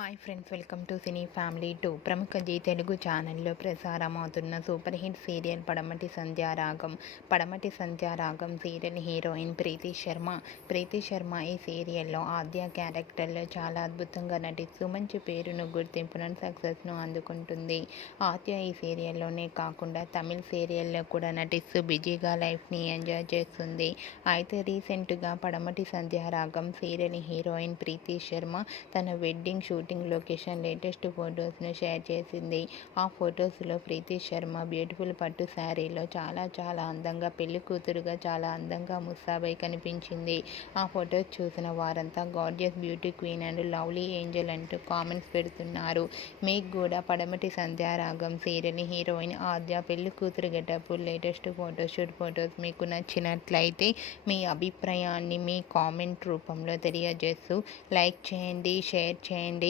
Hi friends welcome to cine family two. ప్రముఖ Zee Telugu ఛానల్లో ప్రసారమవుతున్న super hit serial Padamati Sandhyaragam Padamati Sandhyaragam serial heroine Preethi Sharma. Preethi Sharma ఈ సీరియల్లో ఆద్య క్యారెక్టర్లో చాలా అద్భుతంగా నటిస్తూ మంచి పేరును గుర్తింపును సక్సెస్ను అందుకుంటుంది. ఆద్య ఈ సీరియల్లోనే కాకుండా తమిళ్ సీరియల్లో కూడా నటిస్తూ బిజీగా లైఫ్ని ఎంజాయ్ చేస్తుంది. అయితే రీసెంట్గా పడమటి సంధ్యారాగం సీరియల్ హీరోయిన్ ప్రీతి శర్మ తన wedding shoot shooting location latest ఫొటోస్ను share చేసింది. ఆ ఫొటోస్లో ప్రీతి శర్మ బ్యూటిఫుల్ పట్టు శారీలో చాలా చాలా అందంగా పెళ్ళి కూతురుగా చాలా అందంగా ముస్తాబై కనిపించింది. ఆ ఫొటోస్ చూసిన వారంతా gorgeous beauty queen and lovely angel అంటూ కామెంట్స్ పెడుతున్నారు. మీకు కూడా పడమటి సంధ్యారాగం సీరియల్ హీరోయిన్ ఆద్య పెళ్ళి కూతురు గెటప్ లేటెస్ట్ ఫోటోషూట్ ఫొటోస్ మీకు నచ్చినట్లయితే మీ అభిప్రాయాన్ని మీ కామెంట్ రూపంలో తెలియజేస్తూ లైక్ చేయండి షేర్ చేయండి.